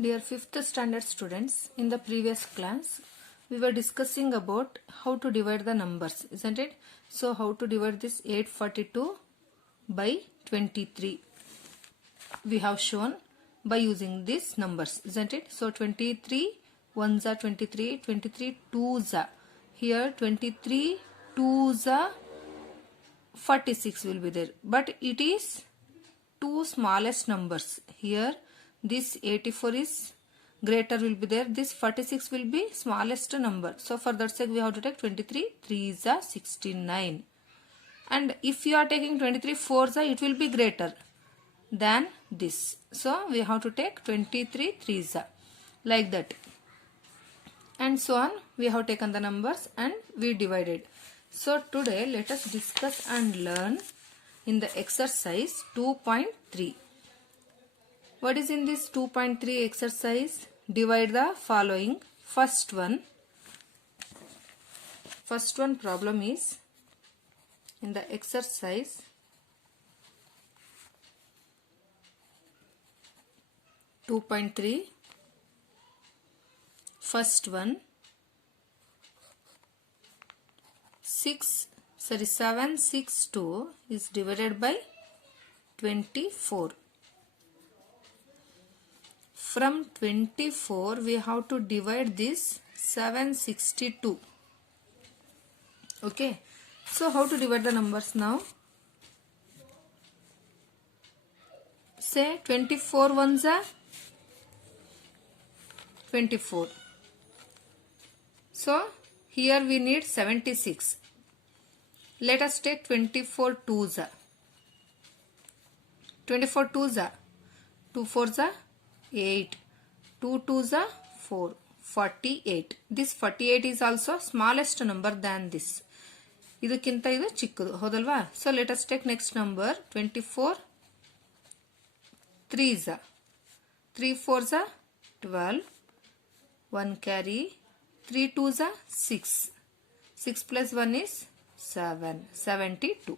Dear 5th standard students, in the previous class, we were discussing about how to divide the numbers, isn't it? So, how to divide this 842 by 23. We have shown by using these numbers, isn't it? So, 23 ones are 23, 23 twos are. Here, 23 twos are 46 will be there. But it is two smallest numbers. Here, this 84 is greater will be there. This 46 will be smallest number. So for that sake we have to take 23 3s are 69. And if you are taking 23 4s are, it will be greater than this. So we have to take 23 3s are like that. And so on we have taken the numbers and we divided. So today let us discuss and learn in the exercise 2.3. What is in this 2.3 exercise? Divide the following. First one problem is in the exercise 2.3. First one 762 is divided by 24. From 24 we have to divide this 762. Okay. So how to divide the numbers now? Say 24 ones are 24. So here we need 76. Let us take 24 twos are. 24 twos are. 2 fours are 8. 2 twos are 4. 48. This 48 is also smallest number than this. ಇದಕ್ಕಿಂತ ಇದು ಚಿಕ್ಕದು ಹೌದಲ್ವಾ? So let us take next number 24 3s are. 3 4s are 12. 1 carry. 3 2s are 6. 6 plus 1 is 7. 72.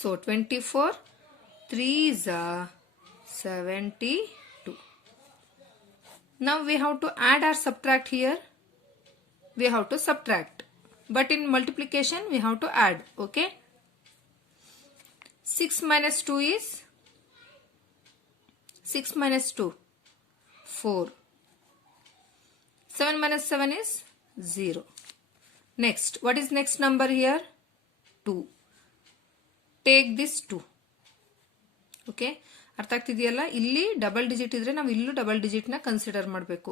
So 24 3s are 72. Now we have to add or subtract here. We have to subtract. But in multiplication we have to add. Okay. 6 minus 2 is 6 minus 2 4. 7 minus 7 is 0. Next. What is next number here? 2. Take this 2. Okay. ಅರ್ಥ ಆಗ್ತಿದೆಯಲ್ಲ? ಇಲ್ಲಿ double digit ಇದ್ರೆ ನಾವು ಇಲ್ಲೂ double digit ನ consider ಮಾಡಬೇಕು.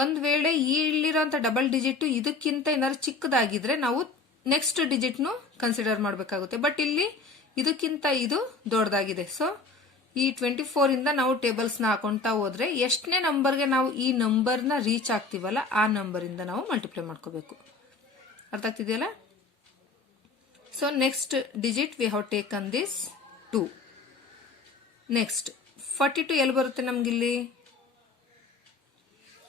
ಒಂದ್ ವೇಳೆ ಈ ಇಲ್ಲಿರೋಂಥ ಡಬಲ್ ಡಿಜಿಟ್ ಇದಕ್ಕಿಂತ ಏನಾದ್ರು ಚಿಕ್ಕದಾಗಿದ್ರೆ ನಾವು ನೆಕ್ಸ್ಟ್ ಡಿಜಿಟ್ ನು ಕನ್ಸಿಡರ್ ಮಾಡಬೇಕಾಗುತ್ತೆ. ಬಟ್ ಇಲ್ಲಿ ಇದಕ್ಕಿಂತ ಇದು ದೊಡ್ಡದಾಗಿದೆ. ಸೊ ಈ 24 ಇಂದ ನಾವು ಟೇಬಲ್ಸ್ ನ ಹಾಕೊಂತಾ ಹೋದ್ರೆ ಎಷ್ಟನೇ ನಂಬರ್ಗೆ ನಾವು ಈ ನಂಬರ್ ನ ರೀಚ್ ಆಗ್ತೀವಲ್ಲ ಆ ನಂಬರ್ ಇಂದ ನಾವು ಮಲ್ಟಿಪ್ಲೈ ಮಾಡ್ಕೋಬೇಕು. ಅರ್ಥ ಆಗ್ತಿದೆಯಲ್ಲ? So next digit we have taken this 2. Next 42 ಎಲ್ಲಿ ಬರುತ್ತೆ ನಮ್ಗಿಲ್ಲಿ?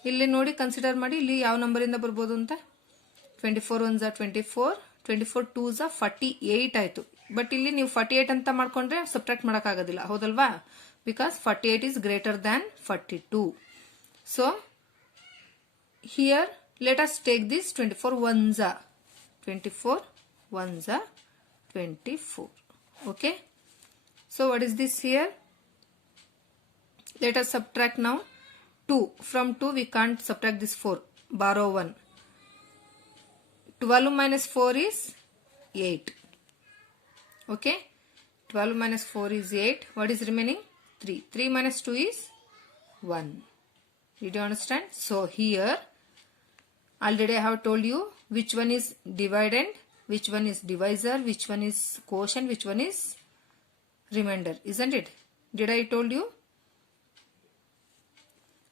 ಇಲ್ಲಿ ನೋಡಿ ಕನ್ಸಿಡರ್ ಮಾಡಿ ಇಲ್ಲಿ ಯಾವ ನಂಬರ್ ಇಂದ ಬರ್ಬೋದು ಅಂತ. 24 ones are 24. 24 twos are 48 ಆಯ್ತು. ಬಟ್ ಇಲ್ಲಿ ನೀವು 48 ಅಂತ ಮಾಡ್ಕೊಂಡ್ರೆ ಸಬ್ಟ್ರಾಕ್ಟ್ ಮಾಡಕ್ ಆಗೋದಿಲ್ಲ ಹೌದಲ್ವಾ? Because 48 is greater than 42. So here let us take this 24 ones are 24 ones are 24. Okay. So what is this here? Let us subtract now 2. From 2 we can't subtract this 4. Borrow 1. 12 minus 4 is 8. Okay. 12 minus 4 is 8. What is remaining? 3. 3 minus 2 is 1. Did you understand? So here already I have told you which one is dividend, which one is divisor, which one is quotient, which one is remainder. Isn't it? Did I told you?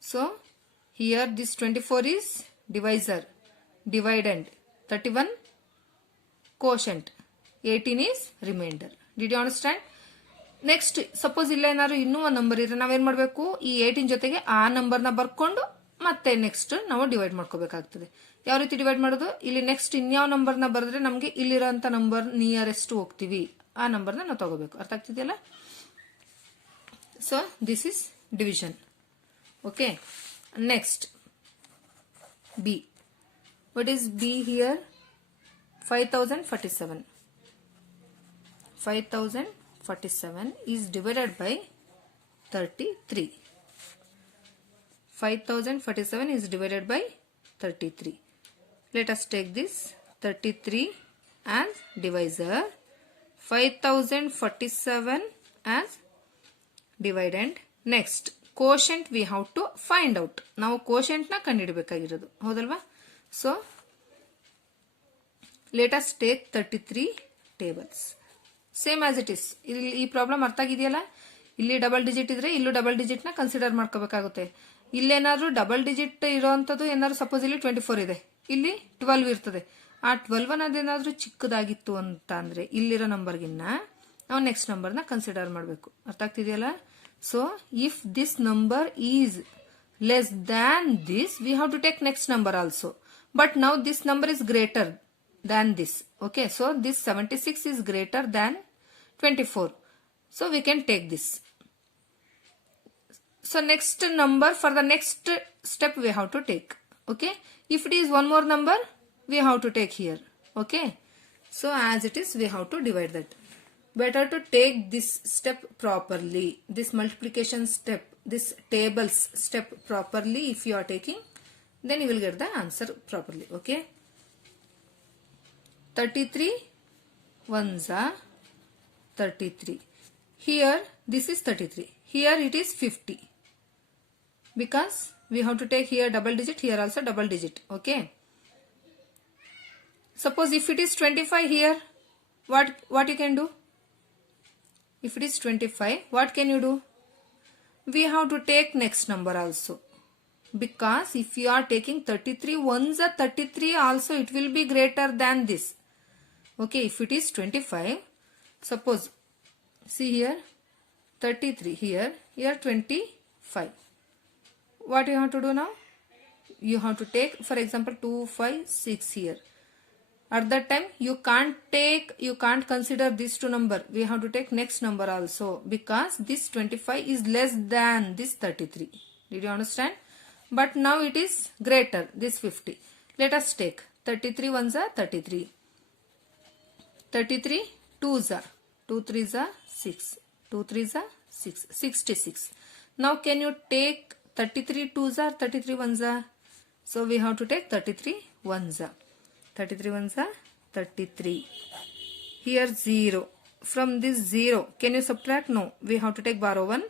So here this 24 is divisor, dividend, 31 quotient, 18 is remainder. Did you understand? Next suppose ಇಲ್ಲ ಏನಾದ್ರು ಇನ್ನೂ ಒಂದು number ಇದ್ರೆ ನಾವೇನ್ ಮಾಡಬೇಕು? ಈ 18 ಜೊತೆಗೆ ಆ ನಂಬರ್ ನ ಬರ್ಕೊಂಡು ಮತ್ತೆ ನೆಕ್ಸ್ಟ್ ನಾವು ಡಿವೈಡ್ ಮಾಡ್ಕೋಬೇಕಾಗ್ತದೆ. ಯಾವ ರೀತಿ ಡಿವೈಡ್ ಮಾಡೋದು? ಇಲ್ಲಿ ನೆಕ್ಸ್ಟ್ ಇನ್ಯಾವ ನಂಬರ್ ನ ಬರೆದ್ರೆ ನಮಗೆ ಇಲ್ಲಿರೋಂಥ ನಂಬರ್ ನಿಯರೆಸ್ಟ್ ಹೋಗ್ತೀವಿ ಆ ನಂಬರ್ ನ ನಾವು ತಗೋಬೇಕು. ಅರ್ಥ ಆಗ್ತಿದೆಯಲ್ಲ? So this is division. Okay. Next, B. What is B here? 5047. 5047 is divided by 33. 5047 is divided by 33. Let us take this 33 as divisor, 5047 as dividend. Next, quotient we have to find out. Now quotient na ಕಂಡುಹಿಡಬೇಕಾಗಿರೋದು ಹೌದಲ್ವಾ? So let us take 33 tables. Same as it is. ಈ problem ಅರ್ಥ ಆಗಿದೆಯಲ್ಲ? ಇಲ್ಲಿ double digit ಇದ್ರೆ ಇಲ್ಲೂ double digit ನ consider ಮಾಡ್ಕೋಬೇಕಾಗುತ್ತೆ. ಇಲ್ಲೇನಾದ್ರೂ double digit ಇರೋಂಥದ್ದು ಏನಾದ್ರು ಸಪೋಸ್ ಇಲ್ಲಿ 24 ಇದೆ, ಇಲ್ಲಿ 12 ಇರ್ತದೆ. ಆ 12 ಅನ್ನೋದೇನಾದ್ರೂ ಚಿಕ್ಕದಾಗಿತ್ತು ಅಂತ ಅಂದ್ರೆ ಇಲ್ಲಿರೋ ನಂಬರ್ಗಿನ್ನ ನಾವು ನೆಕ್ಸ್ಟ್ ನಂಬರ್ನ ಕನ್ಸಿಡರ್ ಮಾಡಬೇಕು. ಅರ್ಥ ಆಗ್ತಿದೆಯಲ್ಲ? So if this number is less than this, we have to take next number also. But now this number is greater than this. Okay, so this 76 is greater than 24. So we can take this. So next number, for the next step we have to take. Okay, if it is one more number, we have to take here. Okay, so as it is, we have to divide that. Better to take this step properly, this multiplication step, this tables step properly. If you are taking, then you will get the answer properly. Okay, 33 ones are 33. Here this is 33. Here it is 50. Because we have to take here double digit, here also double digit. Okay. Suppose if it is 25 here, what you can do? If it is 25, what can you do? We have to take next number also. Because if you are taking 33 ones are 33 also, it will be greater than this. Okay, if it is 25, suppose, see here, 33 here 25. What you have to do now? You have to take, for example, 2, 5, 6 here. At that time, you can't consider these two number. We have to take next number also, because this 25 is less than this 33. Did you understand? But now it is greater, this 50. Let us take 33 ones are 33. 33 2s are 2 3s are 6, 2 3s are 6, 66. Now can you take 33 2s are 33 ones are? So we have to take 33 ones are. 33 ones are 33. Here 0. From this 0, can you subtract? No. We have to take borrow 1.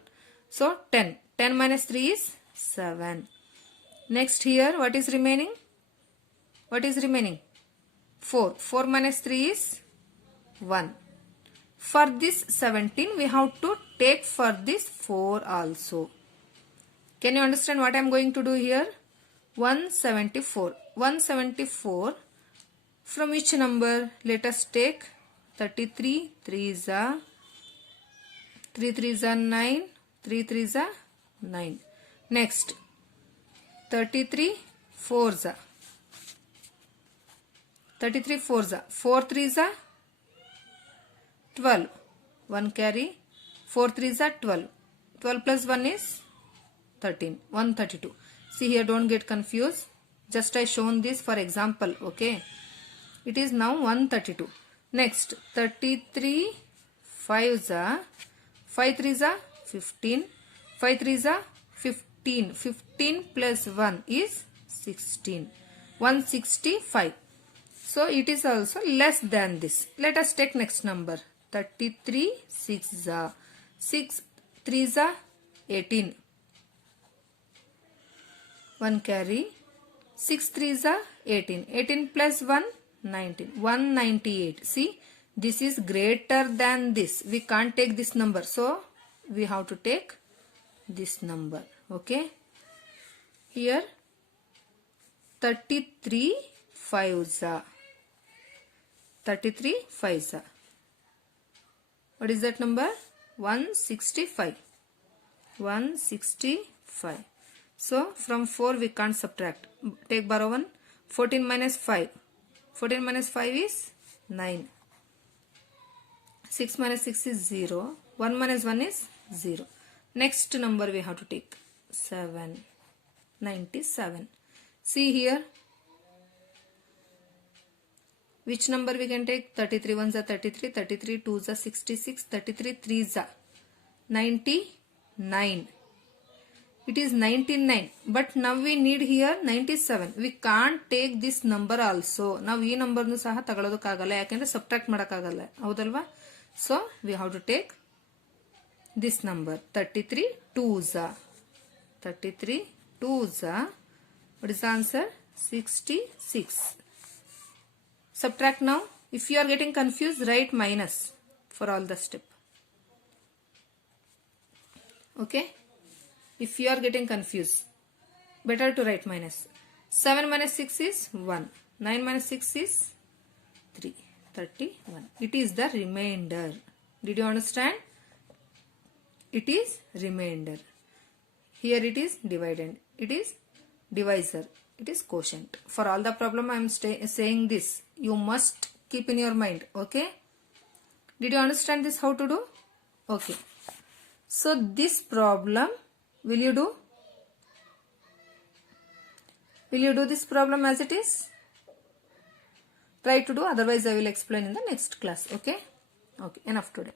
So 10. 10 minus 3 is 7. Next here, what is remaining? What is remaining? 4. 4 minus 3 is 1. For this 17, we have to take for this 4 also. Can you understand what I am going to do here? 174. 174. From which number? Let us take 33 3s are 3 3s are 9, 3 3s are 9. Next 33 4s are 33 4s are 4 3s are 12. 1 carry. 4 3s are 12. 12 plus 1 is 13. 132. See here, don't get confused. Just I shown this for example. Okay. It is now 132. Next 33 5s are 5 3s are 15. 5 3s are 15. 15 plus 1 is 16. 165. So it is also less than this. Let us take next number. 33 6s are 6 3s are 18. 1 carry. 6 3s are 18. 18 plus 1 19. 198. See, this is greater than this. We can't take this number. So we have to take this number. Okay. Here 33 5s are 33 5s are. What is that number? 165. 165. So from 4 we can't subtract. Take borrow 1. 14 minus 5. 14 minus 5 is 9. 6 minus 6 is 0. 1 minus 1 is 0. Next number we have to take. 97. See here, which number we can take? 33 ones are 33, 33 twos are 66, 33 threes are 99. It is 99, but now we need here 97. We can't take this number also. ನಾವು ಈ ನಂಬರ್ನು ಸಹ ತಗೊಳ್ಳೋದಕ್ಕಾಗಲ್ಲ, ಯಾಕೆಂದ್ರೆ subtract ಮಾಡೋಕ್ಕಾಗಲ್ಲ, ಹೌದಲ್ವಾ? So we have to take this number. 33 twos are 33 twos are, what is the answer? 66. Subtract now. If you are getting confused, write minus for all the step. Okay? If you are getting confused, better to write minus. 7 minus 6 is 1. 9 minus 6 is 3. 31. It is the remainder. Did you understand? It is remainder. Here it is dividend. It is divisor. It is quotient. For all the problem I am saying this. You must keep in your mind. Okay? Did you understand this how to do? Okay. So this problem, will you do? Will you do this problem as it is? Try to do, otherwise I will explain in the next class. Okay? Okay, enough today.